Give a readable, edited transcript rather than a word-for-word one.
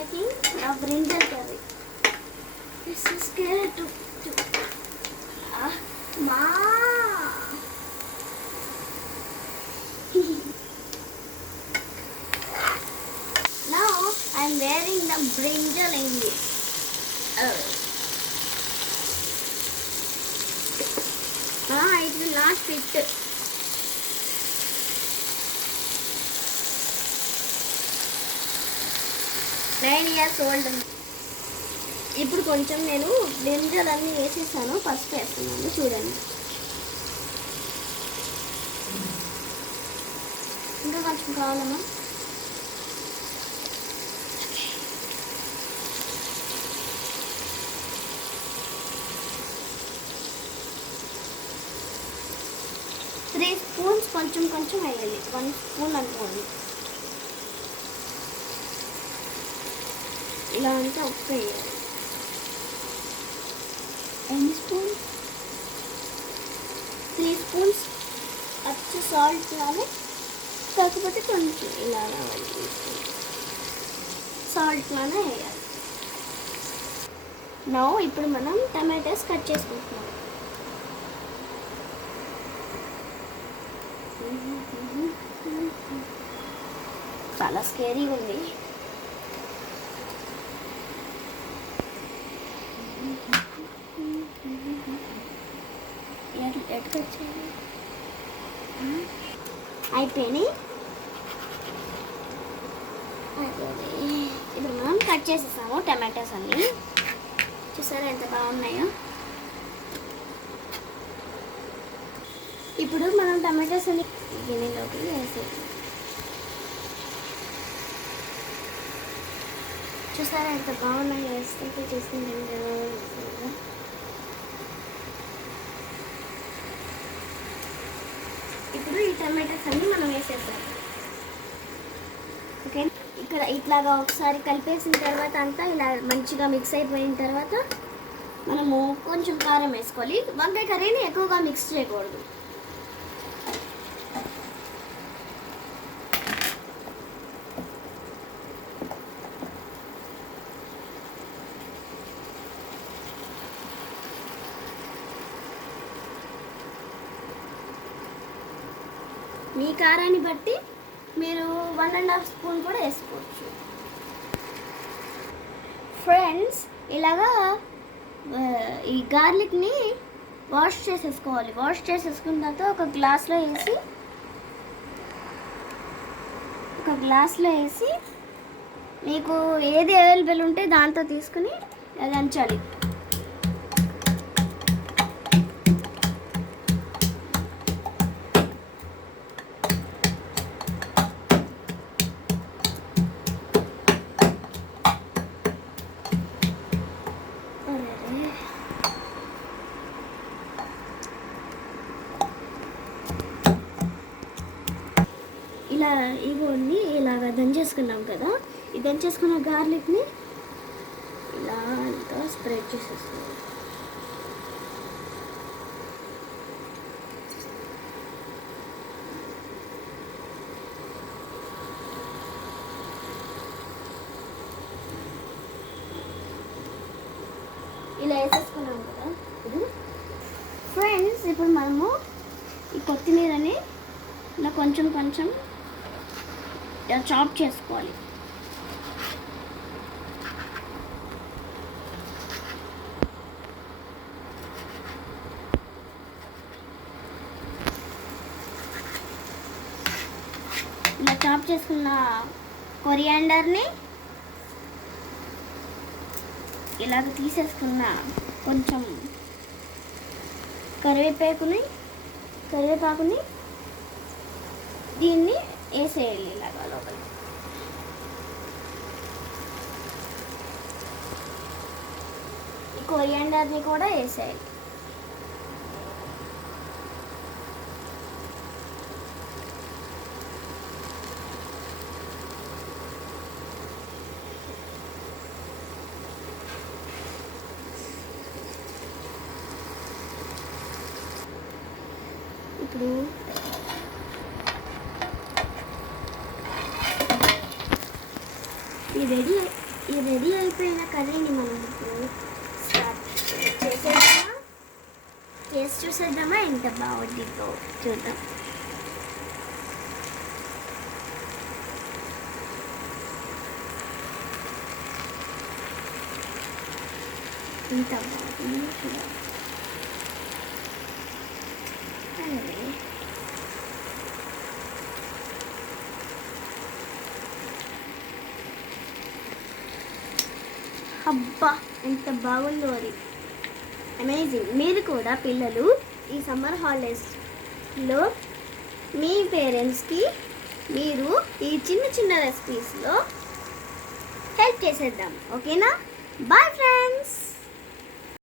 making a brinjal curry. This is scared to Ma. Now I'm wearing the brinjal in this. It will not fit. 9 years old. ఇప్పుడు కొంచెం నేను brinjal అన్నీ వేసేసాను. First వేస్తున్నాను చూడండి. ఇంకా కొంచెం కావాలమ్మా. త్రీ స్పూన్స్ కొంచెం కొంచెం వేయాలి. 1 స్పూన్ అనుకోండి. ఇలా అంతా ఉప్పు వేయాలి. ఎన్ని స్పూన్? 3 స్పూన్స్ అచ్చు సాల్ట్ కానీ కాకపోతే కొంచెం ఇలా సాల్ట్ లానే వేయాలి. నౌ ఇప్పుడు మనం టమాటోస్ కట్ చేసుకుంటున్నాం. చాలా స్కేరీగా ఉంది. అయిపోయినాయి. ఇప్పుడు మనం కట్ చేసేసాము టమాటోస్ అన్నీ. చూసారా ఎంత బాగున్నాయో. ఇప్పుడు మనం టమాటోస్ అన్ని గిన్నెలోకి వేసేది. చూసారా ఎంత బాగున్నాయో. వేస్తుంటే చూస్తుంటే ఇప్పుడు ఈ టమాటోస్ అన్ని మనం వేసేసాం. ఓకే, ఇక్కడ ఇట్లాగా ఒకసారి కలిపేసిన తర్వాత అంతా ఇలా మంచిగా మిక్స్ అయిపోయిన తర్వాత మనము కొంచెం కారం వేసుకోవాలి. వంకాయ కర్రీని ఎక్కువగా మిక్స్ చేయకూడదు. మీ కారాన్ని బట్టి మీరు 1.5 స్పూన్ కూడా వేసుకోవచ్చు. ఫ్రెండ్స్, ఇలాగా ఈ గార్లిక్ని వాష్ చేసేసుకోవాలి. వాష్ చేసేసుకున్న తర్వాత ఒక గ్లాస్లో వేసి మీకు ఏది అవైలబుల్ ఉంటే దాంతో తీసుకుని దంచాలి. ఇలా ఇవన్నీ ఇలాగ దంచేసుకున్నాం కదా. ఈ దంచేసుకున్న గార్లిక్ని ఇలా అంతా స్ప్రెడ్ చేసేసుకోవాలి. ఇలా వేసేసుకున్నాం కదా. ఫ్రెండ్స్, ఇప్పుడు మనము ఈ కొత్తిమీరని ఇలా కొంచెం కొంచెం చాప్ చేసుకోవాలి. ఇలా చాప్ చేసుకున్న కొరియాండర్ని ఇలాగ తీసేసుకున్న కొంచెం కరివేపాకుని దీన్ని వేసేయాలి ఇలాగా లోపల. ఈ కొరియాండర్ని కూడా వేసేయాలి. ఇప్పుడు ఇది రెడీ ఈ రెడీ అయిపోయిన కర్రీని మనం ఇప్పుడు స్టార్ట్ చేసేద్దామా? టేస్ట్ చూసేద్దామా ఎంత బాగుంటుందో చూద్దాం. ఎంత బాగుంది చూడాలి. అబ్బా ఎంత బాగుందో అది, అమేజింగ్. మీరు కూడా పిల్లలు ఈ సమ్మర్ హాలిడేస్లో మీ పేరెంట్స్కి మీరు ఈ చిన్న చిన్న రెసిపీస్లో హెల్ప్ చేసేద్దాం. ఓకేనా? Bye friends.